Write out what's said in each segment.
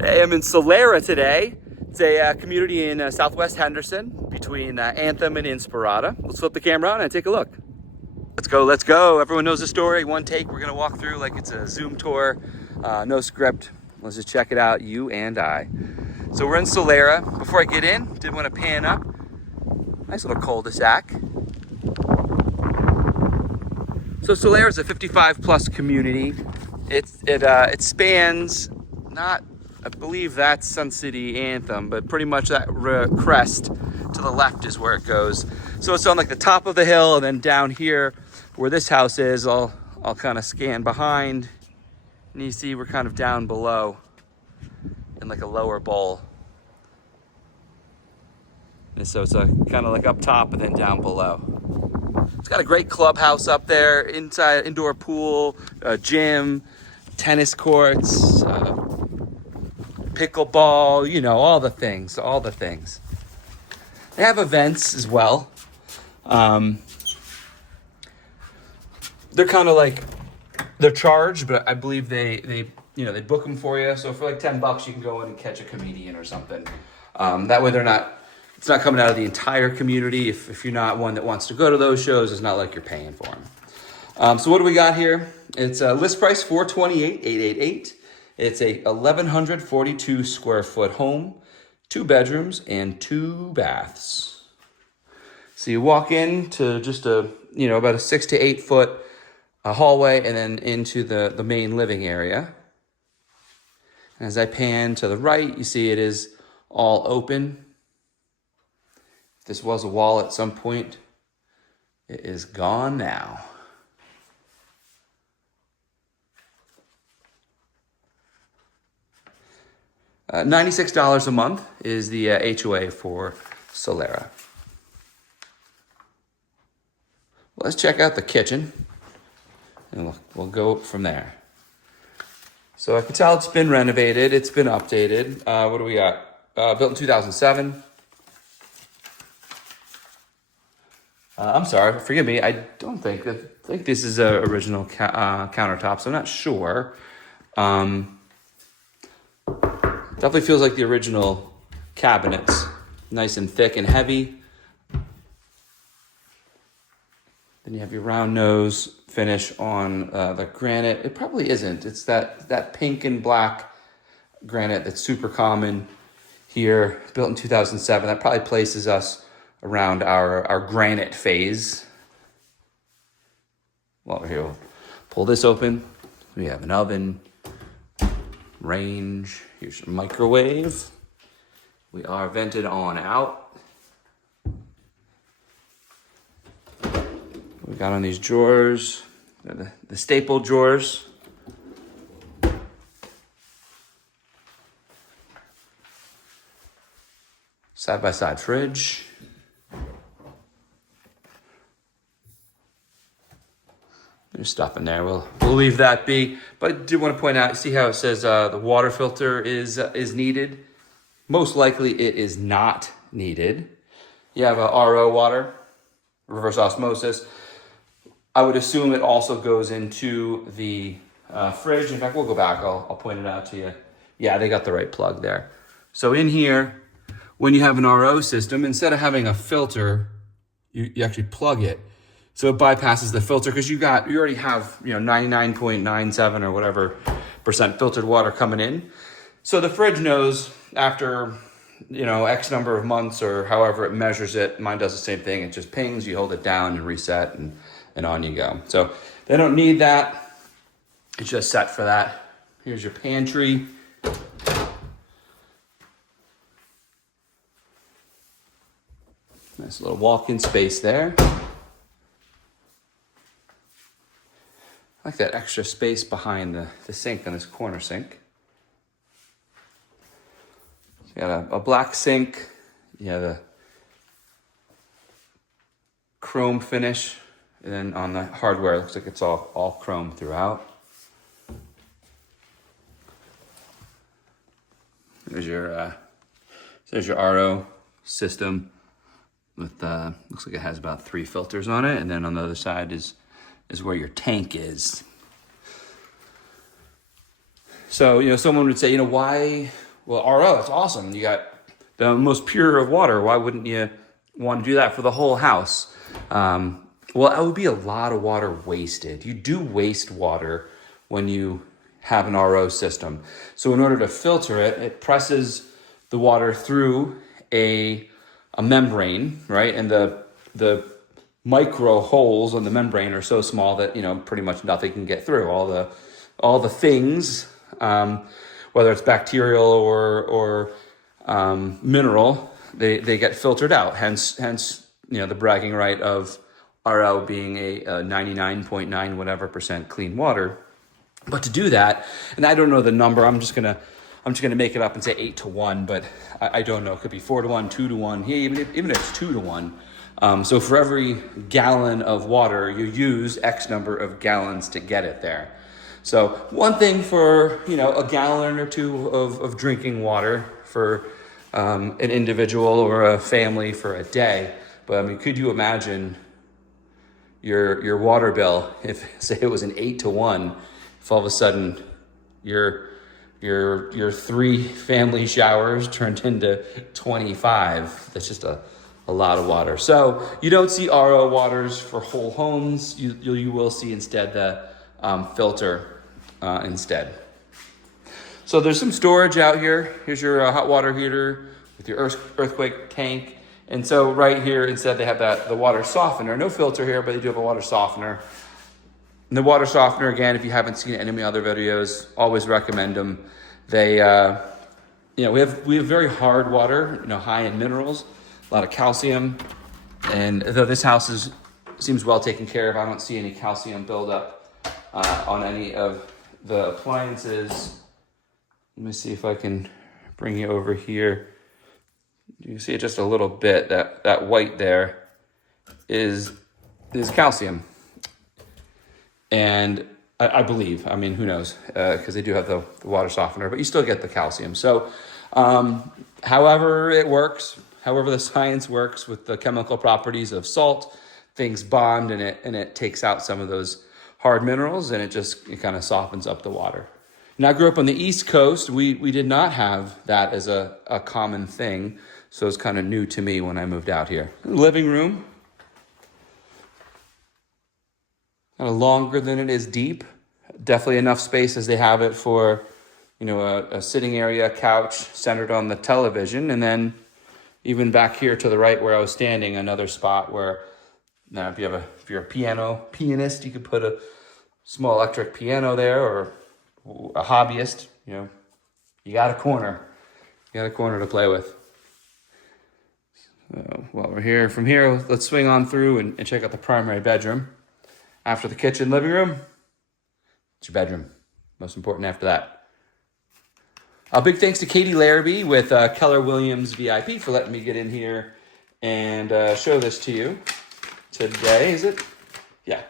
Hey, I'm in Solera today. It's a community in southwest Henderson between Anthem and Inspirata. Let's flip the camera on and take a look. Let's go, let's go. Everyone knows the story. One take, we're gonna walk through like it's a Zoom tour. No script. Let's just check it out, you and I. So we're in Solera. Before I get in, did want to pan up. Nice little cul-de-sac. So Solera is a 55 plus community. It spans not, I believe that's Sun City Anthem, but pretty much that crest to the left is where it goes. So it's on like the top of the hill, and then down here where this house is, I'll kind of scan behind, and you see we're kind of down below in like a lower bowl. And so it's kind of like up top and then down below. It's got a great clubhouse up there, inside indoor pool, gym, tennis courts, pickleball, you know, all the things. They have events as well. They're kind of like, they're charged, but I believe they book them for you. So for like $10, you can go in and catch a comedian or something. That way it's not coming out of the entire community. If you're not one that wants to go to those shows, it's not like you're paying for them. So what do we got here? It's a list price $428,888. It's a 1,142 square foot home, 2 bedrooms and 2 baths. So you walk into just about a 6 to 8 foot hallway and then into the main living area. And as I pan to the right, you see it is all open. If this was a wall at some point, it is gone now. $96 a month is the HOA for Solera. Let's check out the kitchen, and we'll go from there. So I can tell it's been renovated, it's been updated. What do we got? Built in 2007. I'm sorry, forgive me. I think this is a original countertops. I'm not sure. Definitely feels like the original cabinets, nice and thick and heavy. Then you have your round nose finish on the granite. It probably isn't. It's that pink and black granite that's super common here, built in 2007. That probably places us around our granite phase. Well, here, we'll pull this open. We have an oven, range, here's your microwave. We are vented on out. We got on these drawers, the staple drawers. Side-by-side fridge. There's stuff in there. We'll leave that be. But I did want to point out, you see how it says the water filter is needed? Most likely it is not needed. You have a RO water, reverse osmosis. I would assume it also goes into the fridge. In fact, we'll go back. I'll point it out to you. Yeah, they got the right plug there. So in here, when you have an RO system, instead of having a filter, you actually plug it. So it bypasses the filter because you already have 99.97 or whatever % filtered water coming in. So the fridge knows after X number of months or however it measures it. Mine does the same thing. It just pings, you hold it down and reset, and on you go. So they don't need that. It's just set for that. Here's your pantry. Nice little walk-in space there. I like that extra space behind the sink on this corner sink. So you got a black sink. You have a chrome finish. And then on the hardware, it looks like it's all chrome throughout. There's your RO system with looks like it has about 3 filters on it, and then on the other side is where your tank is. So, someone would say, why Well, RO, it's awesome. You got the most pure of water. Why wouldn't you want to do that for the whole house? Well, it would be a lot of water wasted. You do waste water when you have an RO system. So in order to filter it, it presses the water through a membrane, right? And the micro holes on the membrane are so small that, pretty much nothing can get through. All the things, whether it's bacterial or mineral, they get filtered out. Hence, the bragging right of RO being a 99.9 whatever percent clean water. But to do that, and I don't know the number, I'm just gonna make it up and say 8-1, but I don't know. It could be 4-1, 2-1. Yeah, even if it's 2-1. So for every gallon of water, you use X number of gallons to get it there. So one thing for a gallon or two of drinking water for an individual or a family for a day. But I mean, could you imagine your water bill if, say, it was an 8-1? If all of a sudden your 3 family showers turned into 25, that's just a lot of water. So you don't see RO waters for whole homes. You will see instead the filter instead. So there's some storage out here. Here's your hot water heater with your earthquake tank. And so right here, instead they have the water softener. No filter here, but they do have a water softener. And the water softener, again, if you haven't seen any of my other videos, always recommend them. They, we have very hard water, high in minerals, a lot of calcium. And though this house seems well taken care of, I don't see any calcium buildup on any of the appliances. Let me see if I can bring you over here. You see it just a little bit. That white there is calcium. And I believe, who knows, because they do have the water softener, but you still get the calcium. So however it works, however the science works with the chemical properties of salt, things bond and it takes out some of those hard minerals, and it kind of softens up the water. And I grew up on the East Coast. We did not have that as a common thing, so it's kind of new to me when I moved out here. Living room. Kind of longer than it is deep. Definitely enough space as they have it for, a sitting area, couch centered on the television. And then even back here to the right where I was standing, another spot where now if you're a pianist, you could put a small electric piano there, or a hobbyist, you got a corner. You got a corner to play with. So while we're here, from here, let's swing on through and check out the primary bedroom. After the kitchen, living room, it's your bedroom. Most important after that. A big thanks to Katie Larrabee with Keller Williams VIP for letting me get in here and show this to you today. Is it? Yeah.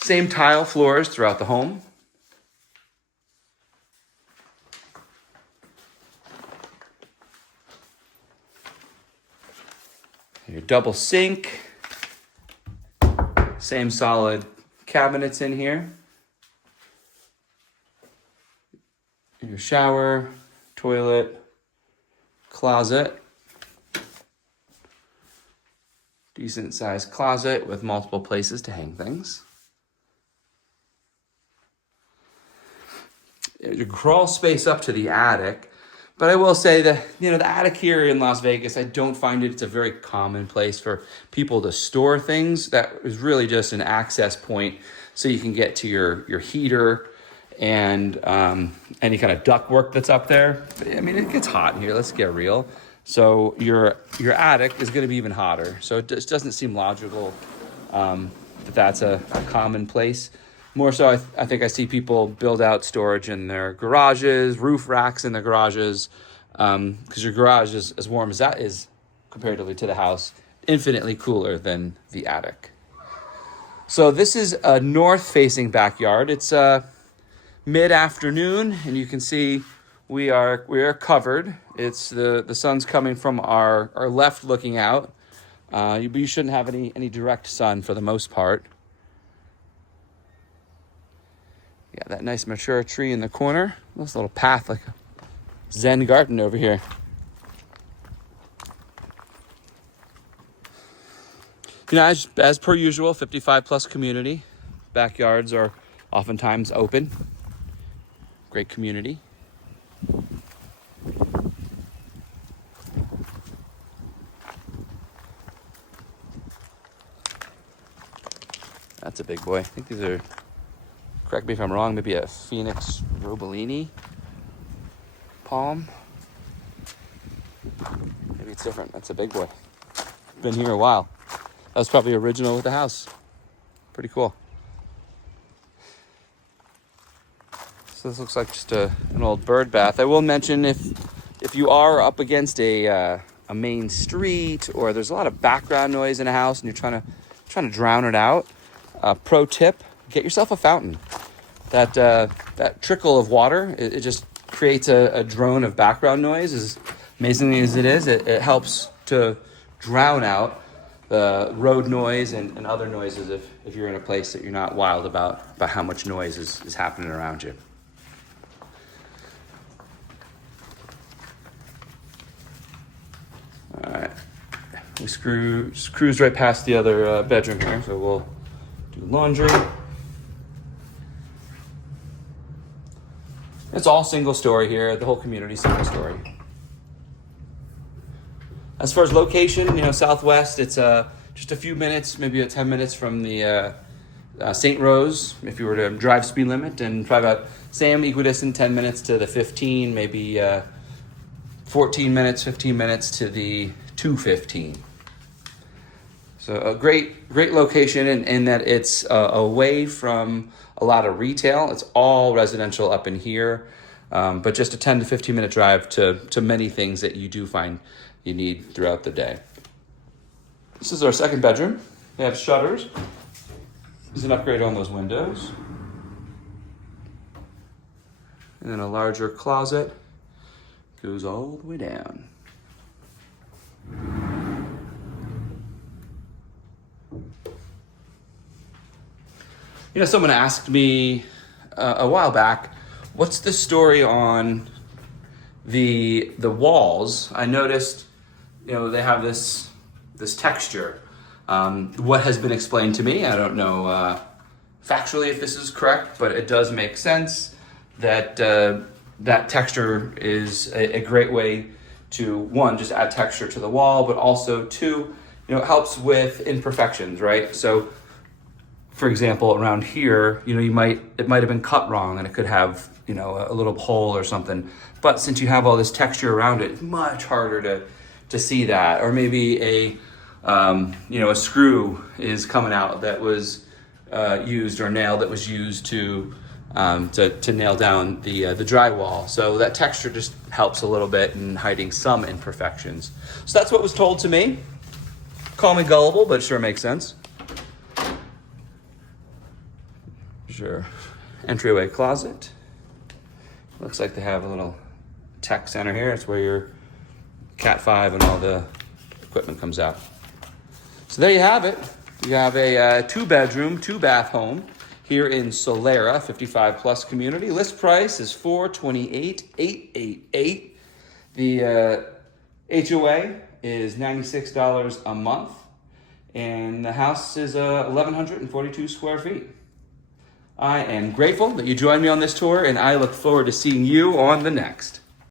Same tile floors throughout the home. Your double sink. Same solid cabinets in here. Your shower, toilet, closet. Decent sized closet with multiple places to hang things. Your crawl space up to the attic. But I will say that, the attic here in Las Vegas, I don't find it's a very common place for people to store things. That is really just an access point so you can get to your heater and any kind of ductwork that's up there. It gets hot in here, let's get real. So your attic is going to be even hotter. So it just doesn't seem logical that's a common place. More so, I think I see people build out storage in their garages, roof racks in their garages, because your garage is as warm as that is comparatively to the house, infinitely cooler than the attic. So this is a north-facing backyard. It's mid-afternoon, and you can see we are covered. It's the sun's coming from our left, looking out. You shouldn't have any direct sun for the most part. Yeah, that nice mature tree in the corner. This little path, like a Zen garden over here. You know, as per usual, 55 plus community. Backyards are oftentimes open. Great community. That's a big boy. I think these are, correct me if I'm wrong, maybe a Phoenix Robellini palm. Maybe it's different. That's a big boy. Been here a while. That was probably original with the house. Pretty cool. So this looks like just an old bird bath. I will mention if you are up against a main street, or there's a lot of background noise in a house and you're trying to drown it out, pro tip: get yourself a fountain. That trickle of water, it just creates a drone of background noise. As amazingly as it is, it helps to drown out the road noise and other noises if you're in a place that you're not wild about how much noise is happening around you. All right, we cruise right past the other bedroom here, so we'll do laundry. It's all single story here. The whole community single story. As far as location, you know, Southwest, it's just a few minutes, maybe 10 minutes from the St. Rose, if you were to drive speed limit, and probably about same equidistant, 10 minutes to the 15, maybe 15 minutes to the 215. So a great location in that it's away from a lot of retail. It's all residential up in here, but just a 10 to 15 minute drive to many things that you do find you need throughout the day. This is our second bedroom. We have shutters. There's an upgrade on those windows. And then a larger closet goes all the way down. You know, someone asked me a while back, what's the story on the walls? I noticed, you know, they have this texture. What has been explained to me, I don't know factually if this is correct, but it does make sense that that texture is a great way to, one, just add texture to the wall, but also two, you know, it helps with imperfections, right? So, for example, around here, you know, it might have been cut wrong and it could have, you know, a little hole or something. But since you have all this texture around it, it's much harder to see that. Or maybe a screw is coming out that was used, or nail that was used to nail down the drywall. So that texture just helps a little bit in hiding some imperfections. So that's what was told to me. Call me gullible, but it sure makes sense. Sure. Entryway closet. Looks like they have a little tech center here. It's where your Cat 5 and all the equipment comes out. So there you have it. You have a 2-bedroom, 2-bath home here in Solera, 55 plus community. List price is $428,888. The HOA is $96 a month, and the house is 1,142 square feet. I am grateful that you joined me on this tour, and I look forward to seeing you on the next.